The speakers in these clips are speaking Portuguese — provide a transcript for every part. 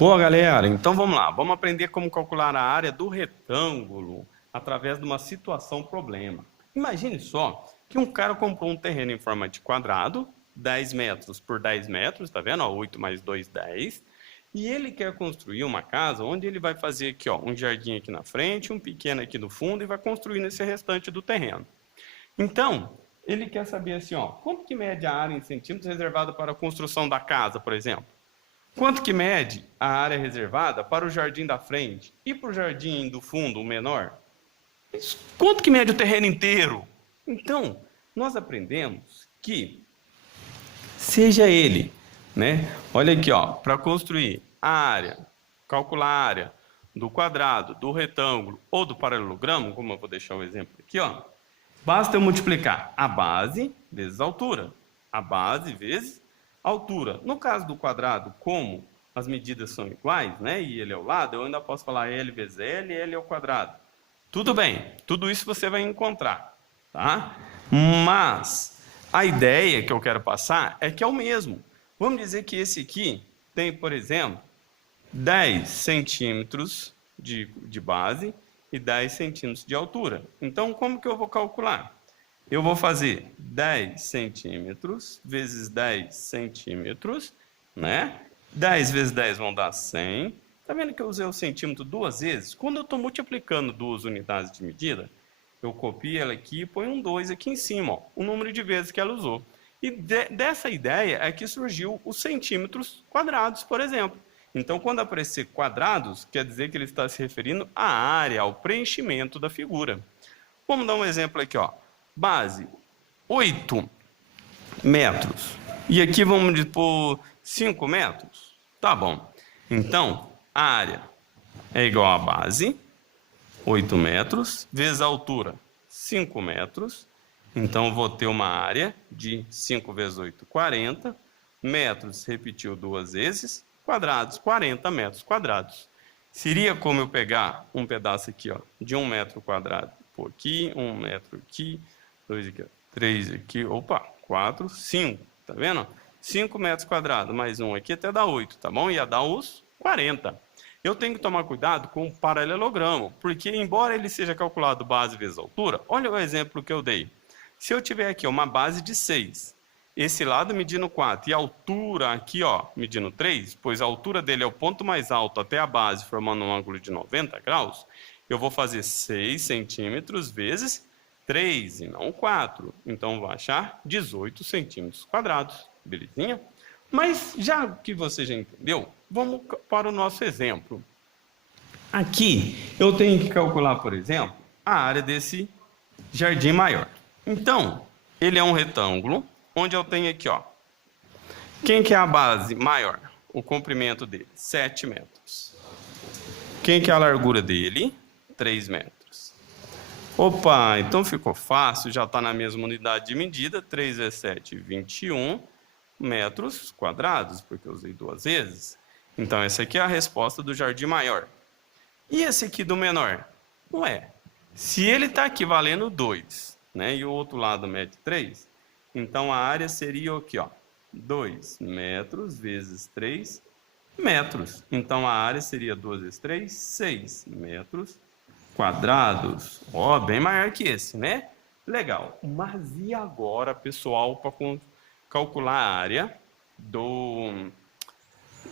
Boa, galera. Então vamos lá. Vamos aprender como calcular a área do retângulo através de uma situação problema. Imagine só que um cara comprou um terreno em forma de quadrado, 10 metros por 10 metros, tá vendo? Ó, 8 mais 2, 10. E ele quer construir uma casa onde ele vai fazer aqui, ó, um jardim aqui na frente, um pequeno aqui no fundo e vai construir nesse restante do terreno. Então, ele quer saber assim, ó, quanto que mede a área em centímetros reservada para a construção da casa, por exemplo? Quanto que mede a área reservada para o jardim da frente e para o jardim do fundo, o menor? Quanto que mede o terreno inteiro? Então, nós aprendemos que, seja ele, né? Olha aqui, ó, para construir a área, calcular a área do quadrado, do retângulo ou do paralelogramo, como eu vou deixar o exemplo aqui, ó, basta eu multiplicar a base vezes a altura. A base vezes a altura. No caso do quadrado, como as medidas são iguais, né, e ele é ao lado, eu ainda posso falar L vezes L, L ao quadrado. Tudo bem, tudo isso você vai encontrar, tá? Mas a ideia que eu quero passar é que é o mesmo. Vamos dizer que esse aqui tem, por exemplo, 10 centímetros de base e 10 centímetros de altura. Então, como que eu vou calcular? Eu vou fazer 10 centímetros vezes 10 centímetros, né? 10 vezes 10 vão dar 100. Tá vendo que eu usei o centímetro duas vezes? Quando eu estou multiplicando duas unidades de medida, eu copio ela aqui e ponho um 2 aqui em cima, ó, o número de vezes que ela usou. E dessa ideia é que surgiu os centímetros quadrados, por exemplo. Então, quando aparecer quadrados, quer dizer que ele está se referindo à área, ao preenchimento da figura. Vamos dar um exemplo aqui, ó. Base, 8 metros. E aqui vamos pôr 5 metros. Tá bom. Então, a área é igual à base, 8 metros, vezes a altura, 5 metros. Então, vou ter uma área de 5 vezes 8, 40. Metros, repetiu duas vezes. Quadrados, 40 metros quadrados. Seria como eu pegar um pedaço aqui, ó, de 1 metro quadrado. Pôr aqui, 1 metro aqui, 2 aqui, 3 aqui, opa, 4, 5, tá vendo? 5 metros quadrados, mais um aqui até dá 8, tá bom? Ia dar os 40. Eu tenho que tomar cuidado com o paralelogramo, porque embora ele seja calculado base vezes altura, olha o exemplo que eu dei. Se eu tiver aqui uma base de 6, esse lado medindo 4 e a altura aqui, ó, medindo 3, pois a altura dele é o ponto mais alto até a base, formando um ângulo de 90 graus, eu vou fazer 6 centímetros vezes 3 e não 4. Então, vou achar 18 centímetros quadrados. Belezinha? Mas, já que você já entendeu, vamos para o nosso exemplo. Aqui, eu tenho que calcular, por exemplo, a área desse jardim maior. Então, ele é um retângulo, onde eu tenho aqui, ó. Quem que é a base maior? O comprimento dele, 7 metros. Quem que é a largura dele? 3 metros. Opa, então ficou fácil, já está na mesma unidade de medida, 3 vezes 7, 21 metros quadrados, porque eu usei duas vezes. Então, essa aqui é a resposta do jardim maior. E esse aqui do menor? Ué, se ele está aqui valendo 2, né, e o outro lado mede 3, então a área seria aqui, ó, 2 metros vezes 3 metros. Então, a área seria 2 vezes 3, 6 metros quadrados. Ó, bem maior que esse, né? Legal. Mas e agora, pessoal, para calcular a área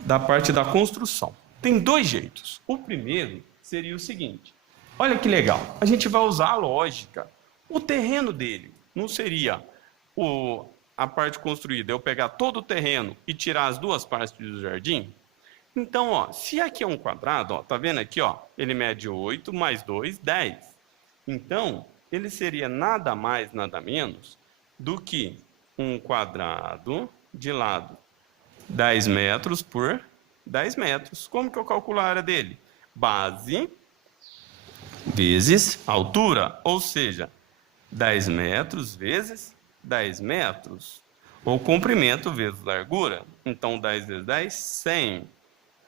da parte da construção? Tem dois jeitos. O primeiro seria o seguinte. Olha que legal. A gente vai usar a lógica. O terreno dele não seria a parte construída, eu pegar todo o terreno e tirar as duas partes do jardim? Então, ó, se aqui é um quadrado, ó, tá vendo aqui, ó, ele mede 8 mais 2, 10. Então, ele seria nada mais, nada menos do que um quadrado de lado 10 metros por 10 metros. Como que eu calculo a área dele? Base vezes altura, ou seja, 10 metros vezes 10 metros. Ou comprimento vezes largura. Então, 10 vezes 10, 100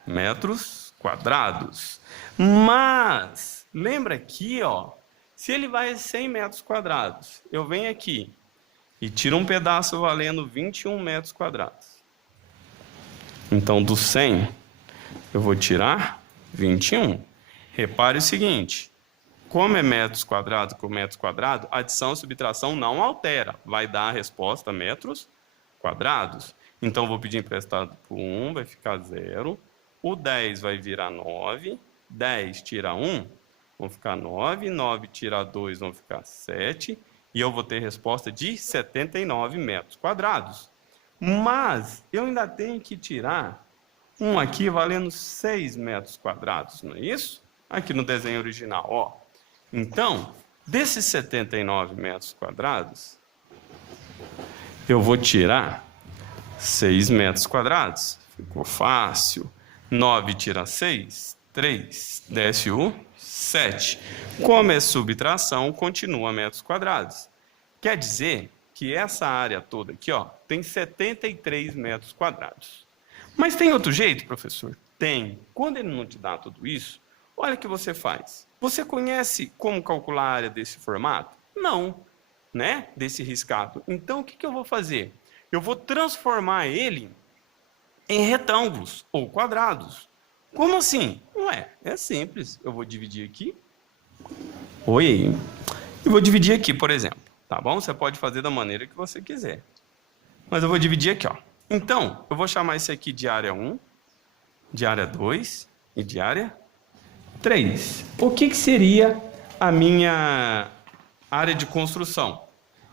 metros quadrados. Mas, lembra aqui, ó, se ele vai a 100 metros quadrados, eu venho aqui e tiro um pedaço valendo 21 metros quadrados. Então, do 100, eu vou tirar 21. Repare o seguinte, como é metros quadrados com metros quadrados, adição e subtração não altera. Vai dar a resposta metros quadrados. Então, vou pedir emprestado por 1, vai ficar 0. O 10 vai virar 9. 10 tira 1, vão ficar 9. 9 tira 2, vão ficar 7. E eu vou ter resposta de 79 metros quadrados. Mas eu ainda tenho que tirar um aqui valendo 6 metros quadrados, não é isso? Aqui no desenho original, ó. Então, desses 79 metros quadrados, eu vou tirar 6 metros quadrados. Ficou fácil. 9 tira 6, 3. Desce o 7. Como é subtração, continua metros quadrados. Quer dizer que essa área toda aqui, ó, tem 73 metros quadrados. Mas tem outro jeito, professor? Tem. Quando ele não te dá tudo isso, olha o que você faz. Você conhece como calcular a área desse formato? Não, né? Desse riscado. Então, o que eu vou fazer? Eu vou transformar ele em retângulos ou quadrados. Como assim? Ué, é simples. Eu vou dividir aqui. Oi. Eu vou dividir aqui, por exemplo. Tá bom? Você pode fazer da maneira que você quiser. Mas eu vou dividir aqui, ó. Então, eu vou chamar esse aqui de área 1, de área 2 e de área 3. O que seria a minha área de construção?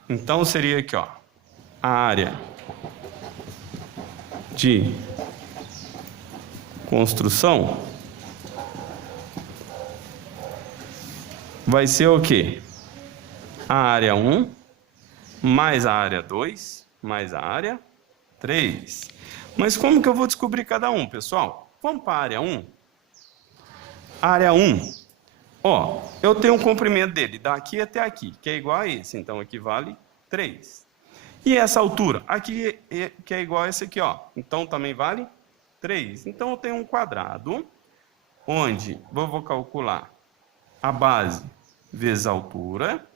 Então, seria aqui, ó, a área de construção vai ser o quê? A área 1 mais a área 2 mais a área 3. Mas como que eu vou descobrir cada um, pessoal? Vamos para a área 1. Área 1, ó, eu tenho um comprimento dele daqui até aqui, que é igual a esse, então aqui vale 3. E essa altura? Aqui, que é igual a esse aqui, ó, então também vale 3. Então eu tenho um quadrado, onde eu vou calcular a base vezes a altura,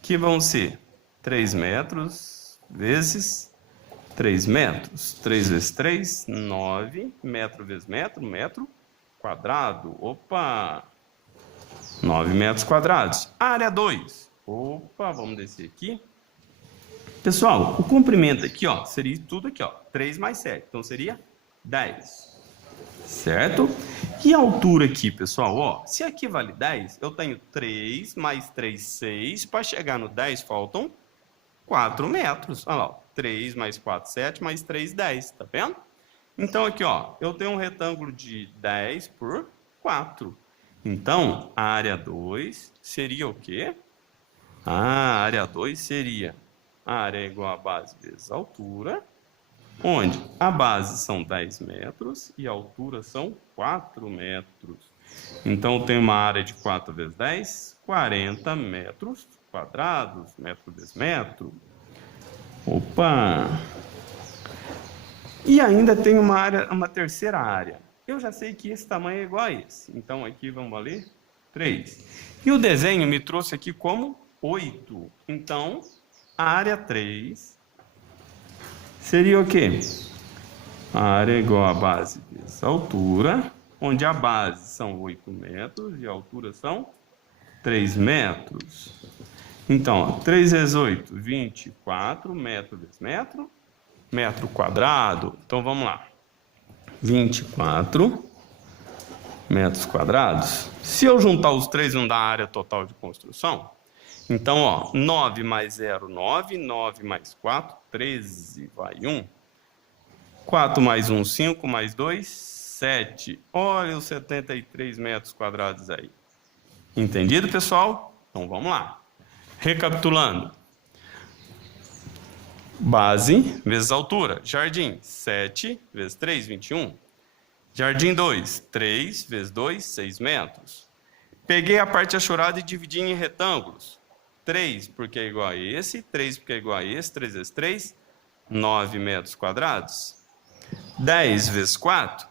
que vão ser 3 metros vezes 3 metros. 3 vezes 3, 9, metro vezes metro, metro quadrado. Opa! 9 metros quadrados. Área 2. Opa, vamos descer aqui. Pessoal, o comprimento aqui, ó, seria tudo aqui, ó. 3 mais 7. Então, seria 10. Certo? E a altura aqui, pessoal, ó. Se aqui vale 10, eu tenho 3 mais 3, 6. Para chegar no 10, faltam 4 metros. Olha lá, ó. 3 mais 4, 7, mais 3, 10. Tá vendo? Então, aqui, ó, eu tenho um retângulo de 10 por 4. Então, a área 2 seria o quê? A área 2 seria a área igual a base vezes a altura, onde a base são 10 metros e a altura são 4 metros. Então, eu tenho uma área de 4 vezes 10, 40 metros quadrados, metro vezes metro. Opa! E ainda tem uma terceira área. Eu já sei que esse tamanho é igual a esse. Então, aqui vamos valer 3. E o desenho me trouxe aqui como 8. Então, a área 3 seria o quê? A área é igual a base vezes a altura, onde a base são 8 metros e a altura são 3 metros. Então, 3 vezes 8, 24, metro vezes metro, metro quadrado. Então, vamos lá. 24 metros quadrados. Se eu juntar os três, não dá a área total de construção? Então, ó, 9 mais 0, 9. 9 mais 4, 13. Vai 1. 4 mais 1, 5. Mais 2, 7. Olha os 73 metros quadrados aí. Entendido, pessoal? Então, vamos lá. Recapitulando. Base vezes altura. Jardim, 7 vezes 3, 21. Jardim 2, 3 vezes 2, 6 metros. Peguei a parte achurada e dividi em retângulos. 3 porque é igual a esse, 3 porque é igual a esse, 3 vezes 3, 9 metros quadrados. 10 vezes 4,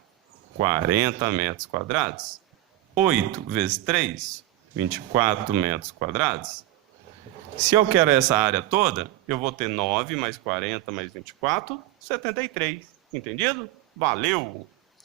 40 metros quadrados. 8 vezes 3, 24 metros quadrados. Se eu quero essa área toda, eu vou ter 9 mais 40 mais 24, 73. Entendido? Valeu!